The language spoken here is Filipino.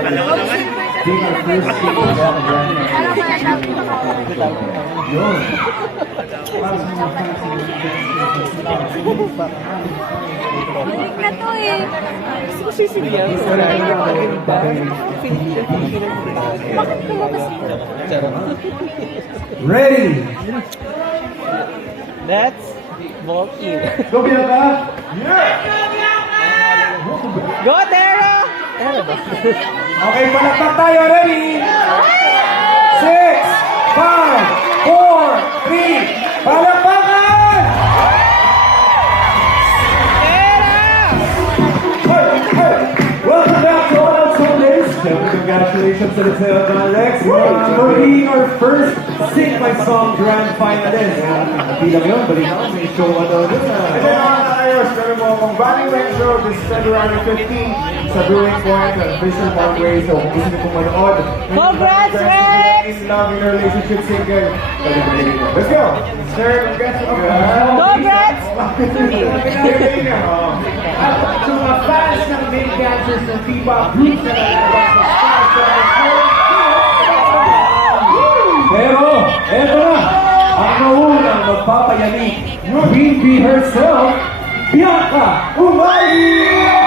Being our first stage of yun. Balik na to eh. Bakit lumabas ito? Ready? That's bulky. Go Bianca! Go, Tara! Okay, palakpak tayo. Ready? 6, 5, 4, 3, palakpakan! Welcome back to All Out Sundays. Congratulations to the sales of Alex for being our first Sing My Song Grand Finalist. Hindi lang yun, balik na may show ka daw dun. And then mga kaayos, meron mo akong Valley West Show this February 15 sa Brewing Point at Visual Parkway. So kung gusto niyo pong manood, Congrats, Rex! in love, in a relationship, single. Let's go! Sir, congrats! Congrats! At sa mga fans ng main dancers ng Bebop groups na nalabas sa Pero, eto na, ang naunang magpapayani, Queen Bee herself, Bianca Umali!